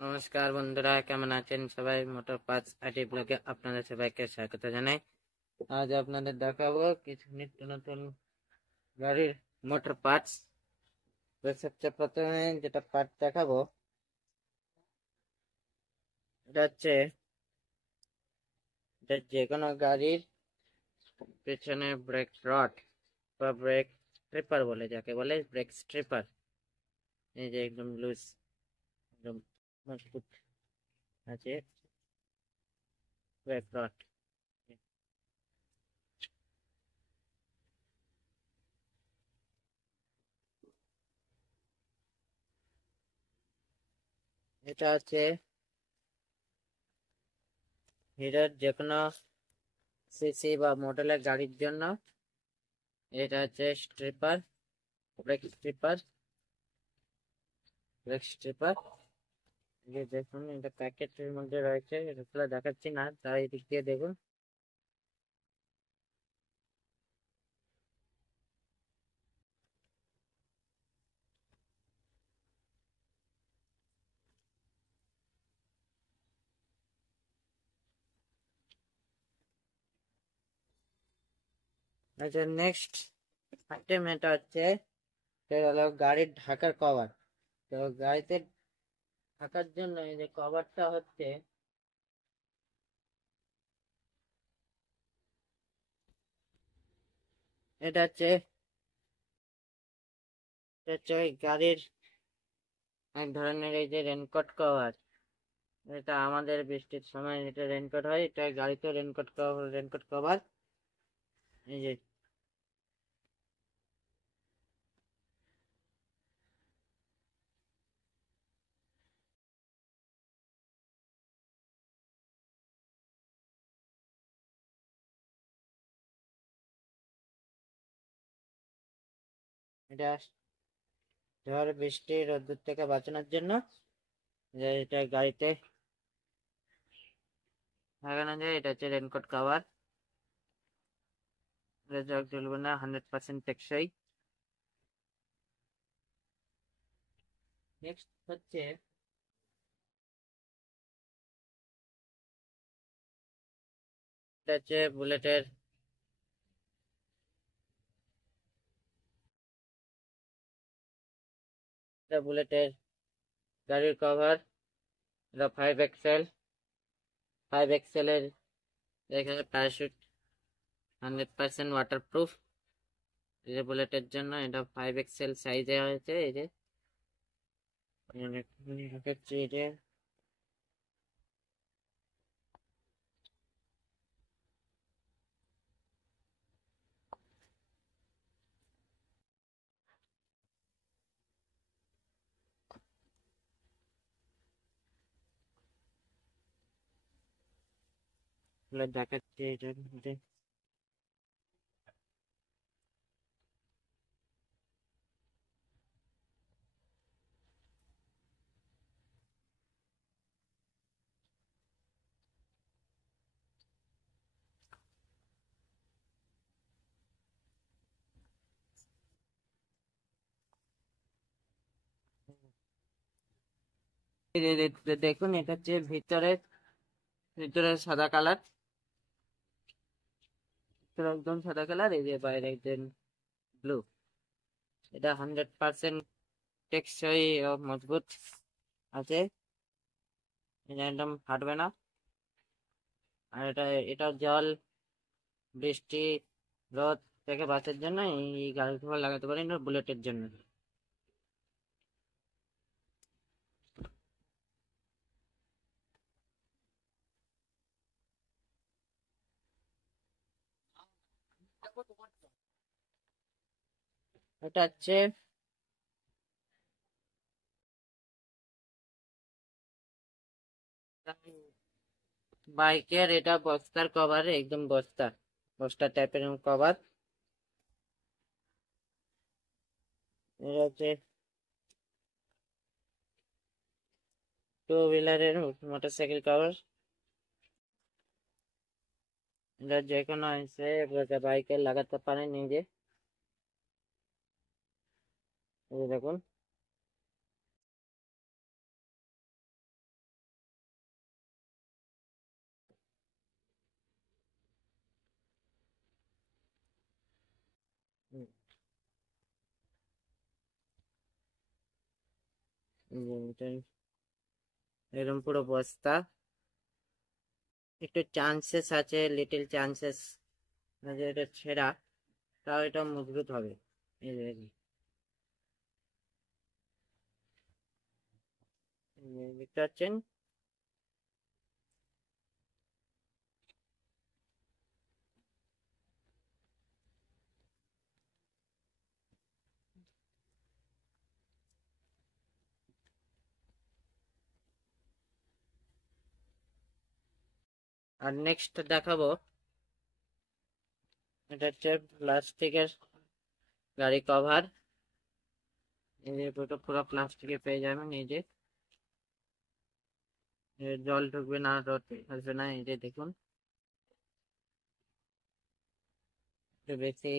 নমস্কার বন্ধুরা, কেমন আছেন সবাই? মোটর পার্টস আইটি ব্লগে আপনাদের সবাইকে স্বাগত জানাই। আজ আপনাদের দেখাবো কিছু নিত্য নতুন গাড়ির মোটর পার্টস। তো সবচেয়ে প্রথমে যেটা পার্ট দেখাবো এটা হচ্ছে যে কোনো গাড়ির পেছনে ব্রেক রড বা ব্রেক স্ট্রিপার বলে, যাকে বলে ব্রেক স্ট্রিপার। এই যে একদম লুজ, একদম মজবুত আছে ব্রেক রড। এটা হচ্ছে হিরোর যে কোনো সিসি বা মডেলের গাড়ির জন্য এটা হচ্ছে stripper, brake stripper, brake stripper. যে দেখুন এটা প্যাকেটের মধ্যে রয়েছে, এটা খুলে দেখাচ্ছি না, তাই এদিক দিয়ে দেখুন। আচ্ছা, নেক্সট আইটেম এটা হচ্ছে, এটা হলো গাড়ির ঢাকার কভার। তো গাড়িতে ঢাকার জন্য এই যে কভারটা হচ্ছে, এটা হচ্ছে ওই গাড়ির এক ধরনের এই যে রেনকোট কভার। এটা আমাদের বৃষ্টির সময় এটা রেনকোট হয়, এটা গাড়িতে রেনকোট কভার, রেনকোট কভার। এই যে এটা ঝড় বৃষ্টি রোদ্দুর থেকে বাঁচানোর জন্য যে এটা গাড়িতে লাগানো যায়। এটা হচ্ছে রেনকোট কভার, জগ জ্বলবে না, 100% টেকসই। নেক্সট হচ্ছে এটা হচ্ছে বুলেটের, এটা বুলেটের গাড়ির কভার। এটা 5 এক্সেল, 5 এক্সেলের এখানে প্যারাশুট, 100% ওয়াটারপ্রুফ। এই যে বুলেটের জন্য এটা 5 এক্সেল সাইজে হয়েছে। এই যে হচ্ছে এই যে দেখাচ্ছে এটার মধ্যে। দেখুন এটা হচ্ছে ভিতরে, ভিতরে সাদা কালার, ভিতরে একদম সাদা কালার। এই যে বাইরে একদম ব্লু। এটা 100% টেকসই ও মজবুত আছে, এটা একদম ফাটবে না। আর এটা জল, বৃষ্টি, রোদ থেকে বাঁচার জন্য এই গাড়িগুলো লাগাতে পারেন বুলেটের জন্য। এটা হচ্ছে বাইকের, এটা বস্তার কভার, একদম বস্তা, বস্তা টাইপের কভার। এটা হচ্ছে টু হুইলারের মোটরসাইকেল কভার। এটা যে কোনো এসে বাইকে লাগাতে পারেন নিজে। এই যে দেখুন। এরকম পুরো বস্তা, একটু চান্সেস আছে, লিটল চান্সেস যে এটা ছেঁড়া, তাও এটা মজবুত হবে। দেখতে পাচ্ছেন। আর নেক্সট দেখাবো, এটা হচ্ছে প্লাস্টিকের গাড়ি কভার। এই যে পুরো প্লাস্টিকে পেয়ে যাবেন। এই যে জল ঢুকবে না, রোদ আসবে না। এই যে দেখুন, একটু বেশি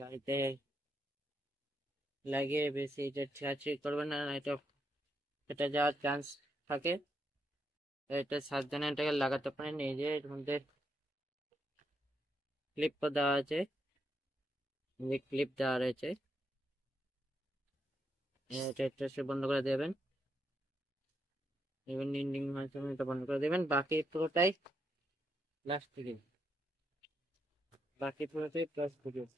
গাড়িতে লাগিয়ে বেশি এটা ছেঁড়াছিড়ি করবে না, এটা ফেটে যাওয়ার চান্স থাকে। এটা সাবধানে এটাকে লাগাতে পারেন। এই যে এর মধ্যে ক্লিপ দেওয়া আছে, যে ক্লিপ দেওয়া রয়েছে, এটা একটু সে বন্ধ করে দেবেন। এবার ইঞ্জিন হওয়ার সময় এটা বন্ধ করে দেবেন। প্লাস্টিকের বাকি পুরোটাই প্লাস্টিকের।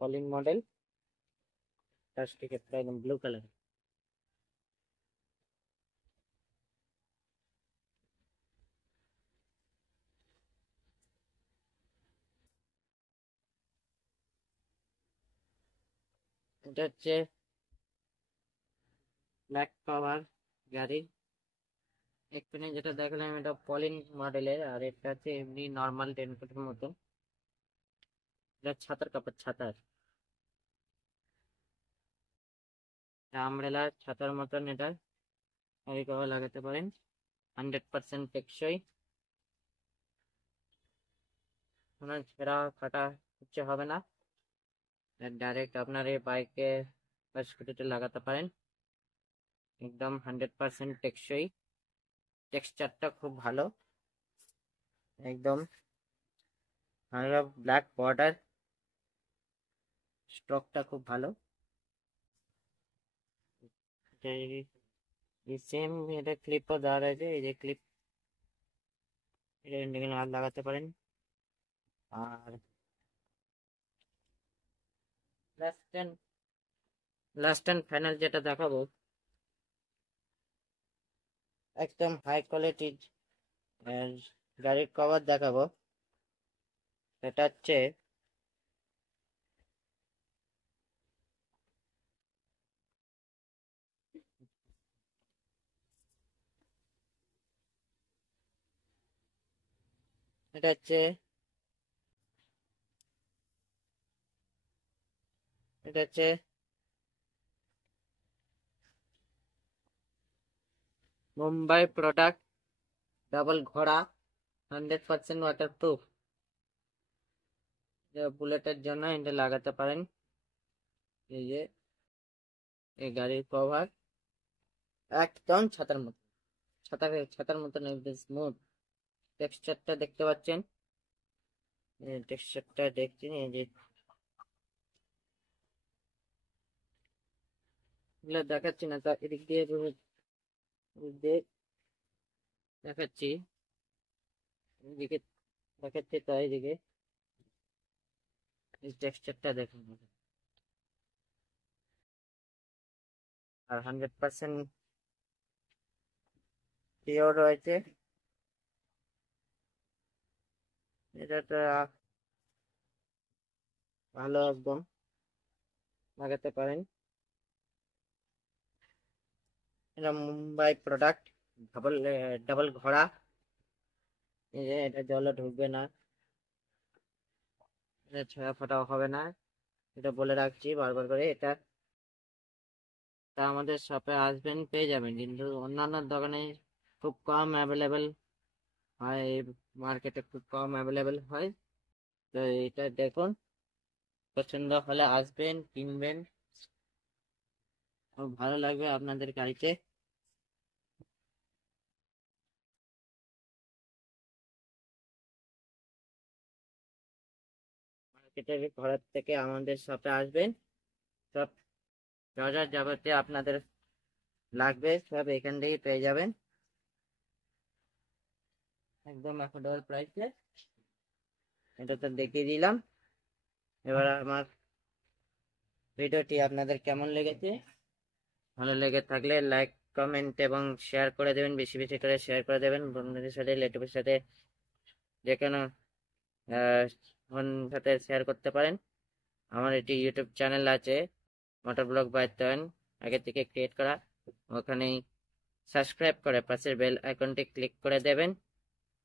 পলিন মডেল প্লাস্টিকের, একদম ব্লু কালার। এটা হচ্ছে ব্ল্যাক কভার গাড়ি। এখানে যেটা দেখলাম এটা পলিন মডেলের, আর এটা হচ্ছে এমনি নর্মাল রেনকোটের মতন। এটা ছাতার কাপড়, ছাতার আমব্রেলা ছাতার মতন। এটা গাড়ি কভার লাগাতে পারেন, 100% টেকসই। কোনো ছেঁড়া ফাটা কিছু হবে না। ডাইরেক্ট আপনার এই বাইকে বা স্কুটিতে লাগাতে পারেন, একদম 100% টেকসই। টেক্সচারটা খুব ভালো, একদম হালকা ব্ল্যাক বর্ডার, স্ট্রোকটা খুব ভালো। সেম এটা ক্লিপও দেওয়া রয়েছে, এই যে ক্লিপ, এটা ইন্ডিকেন আর লাগাতে পারেন। আর লাস্ট অ্যান্ড ফাইনাল যেটা দেখাবো, একদম হাই কোয়ালিটির গাড়ির কভার দেখাবো। এটা হচ্ছে এটা হচ্ছে এটা হচ্ছে মুম্বাই প্রোডাক্ট ডাবল ঘোড়া, 100% ওয়াটার প্রুফ। বুলেটের জন্য এটা লাগাতে পারেন। এই যে এই গাড়ির কভার একদম ছাতার মতন একদম স্মুথ। টেক্সচারটা দেখতে পাচ্ছেন, টেক্সচারটা দেখছেন। এই যে এগুলো দেখাচ্ছি না, তা এদিক দিয়ে দেখাচ্ছি, এদিকে দেখাচ্ছি, তো এইদিকে এই টেক্সচারটা দেখুন। আর 100% পিওর রয়েছে। এটা ভালো, একদম লাগাতে পারেন। এটা মুম্বাই প্রোডাক্ট ডাবল ডাবল ঘোড়া। এই যে এটা জলে ঢুকবে না, এটা ছেঁড়া ফাটাও হবে না, এটা বলে রাখছি বারবার করে। এটা তা আমাদের শপে আসবেন পেয়ে যাবেন, কিন্তু অন্যান্য দোকানে খুব কম অ্যাভেলেবেল হয়, মার্কেটে খুব কম অ্যাভেলেবেল হয়। তো এটা দেখুন, পছন্দ হলে আসবেন, কিনবেন, খুব ভালো লাগবে আপনাদের গাড়িতে। মার্কেটের ঘরের থেকে আমাদের শপে আসবেন, সব যা যাবতীয় আপনাদের লাগবে সব এখান থেকেই পেয়ে যাবেন একদম অ্যাফোর্ডেবল প্রাইসে। এটা তো দেখিয়ে দিলাম। এবার আমার ভিডিওটি আপনাদের কেমন লেগেছে, ভালো লেগে থাকলে লাইক কমেন্ট এবং শেয়ার করে দেবেন, বেশি বেশি করে শেয়ার করে দেবেন বন্ধুদের সাথে, রিলেটিভের সাথে, যে কোনো সাথে শেয়ার করতে পারেন। আমার একটি ইউটিউব চ্যানেল আছে মোটর ব্লগ বাই তয়ন, আগে থেকে ক্রিয়েট করা। ওখানেই সাবস্ক্রাইব করে পাশের বেল আইকনটি ক্লিক করে দেবেন,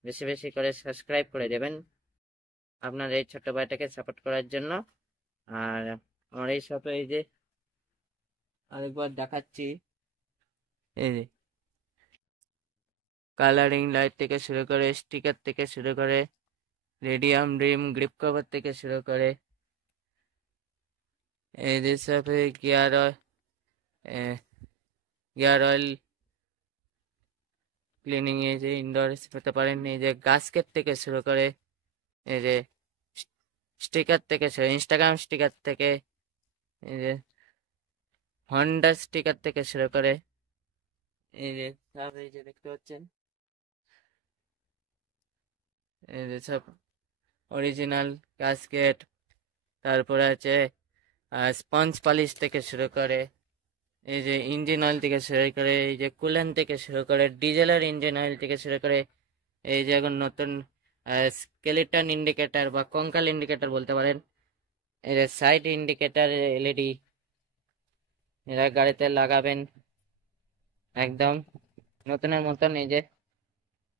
বেশি বেশি করে সাবস্ক্রাইব করে দেবেন আপনার এই ছোট্ট ভাইটাকে সাপোর্ট করার জন্য। আর আমার এই শপে এই যে আরেকবার দেখাচ্ছি, এই যে কালারিং লাইট থেকে শুরু করে, স্টিকার থেকে শুরু করে, রেডিয়াম ড্রিম গ্রিপ কভার থেকে শুরু করে, এই যে শপে গিয়ার অয়েল ক্লিনিং, এই যে ইনডোর হতে পারেন, এই যে গাস্কেট থেকে শুরু করে, এই যে স্টিকার থেকে শুরু, ইনস্টাগ্রাম স্টিকার থেকে, এই যে হন্ডা স্টিকার থেকে শুরু করে, এই যে সব এই যে দেখতে পাচ্ছেন, এই যে সব অরিজিনাল গাস্কেট। তারপরে আছে স্পঞ্জ পলিশ থেকে শুরু করে, এই যে ইঞ্জিন অয়েল থেকে শুরু করে, এই যে কুলেন থেকে শুরু করে, ডিজেলের ইঞ্জিন অয়েল থেকে শুরু করে, এই যে এখন নতুন স্কেলিটন ইন্ডিকেটর বা কঙ্কাল ইন্ডিকেটর বলতে পারেন, এই যে সাইড ইন্ডিকেটর এলইডি, এরা গাড়িতে লাগাবেন একদম নতুনের মতন। এই যে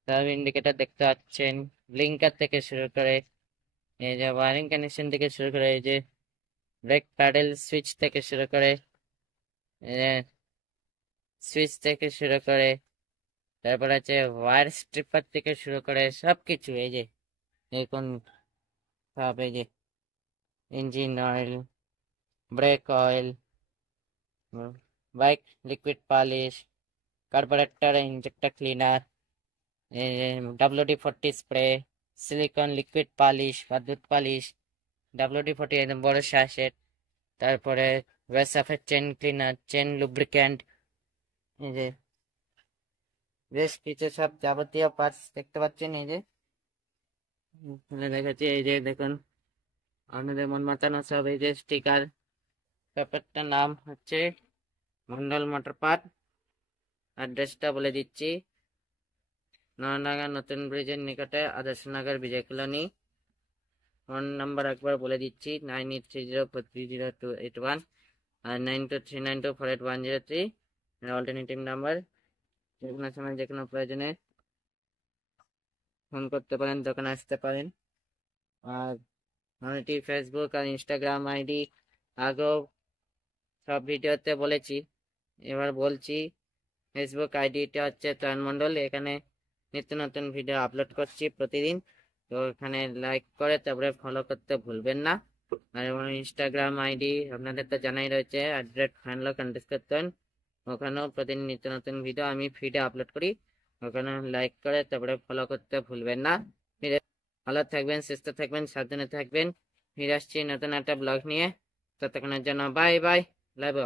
সব ইন্ডিকেটর দেখতে পাচ্ছেন, ব্লিঙ্কার থেকে শুরু করে, এই যে ওয়ারিং কানেকশন থেকে শুরু করে, এই যে ব্রেক প্যাডেল সুইচ থেকে শুরু করে, সুইচ থেকে শুরু করে, তারপর আছে ওয়ার স্ট্রিপার থেকে শুরু করে সবকিছু। এই যে দেখুন সব, এই যে engine oil, brake oil, bike liquid polish, carburettor injector cleaner, WD-40 spray, silicon liquid polish বা দুধ পলিশ, WD-40 একদম বড় শ্যাশেট, তারপরে ওয়েসাফের চেন ক্লিনার, চেন লুব্রিক্যান্ট, এই যে বেশ কিছু সব যাবতীয় পার্টস দেখতে পাচ্ছেন। এই যে দেখাচ্ছি, এই যে দেখুন আপনাদের মন মাতানো সব, এই যে স্টিকার। ব্যাপারটার নাম হচ্ছে মন্ডল মোটর পার্ট। অ্যাড্রেসটা বলে দিচ্ছি, নয়নাগর নতুন ব্রিজের নিকটে আদর্শনগর বিজয় কলোনি। ফোন নাম্বার একবার বলে দিচ্ছি, 9830430281 আর 9239248103, অল্টারনেটিভ নাম্বার। যে কোনো সময় যে কোনো প্রয়োজনে ফোন করতে পারেন, দোকানে আসতে পারেন। আর আমি ফেসবুক আর ইনস্টাগ্রাম আইডি আগেও সব ভিডিওতে বলেছি, এবার বলছি। ফেসবুক আইডিটা হচ্ছে তয়ন মণ্ডল, এখানে নিত্য নতুন ভিডিও আপলোড করছি প্রতিদিন, তো এখানে লাইক করে তারপরে ফলো করতে ভুলবেন না। আর এবং ইনস্টাগ্রাম আইডি আপনাদের তো জানাই রয়েছে, @fanlock_তয়ন, ওখানেও প্রতিদিন নিত্য নতুন ভিডিও আমি ফিডে আপলোড করি, ওখানে লাইক করে তারপরে ফলো করতে ভুলবেন না। ভালো থাকবেন, সুস্থ থাকবেন, সাবধানে থাকবেন। ফিরে আসছি নতুন একটা ব্লগ নিয়ে, ততক্ষণের জন্য বাই বাই, লাভ।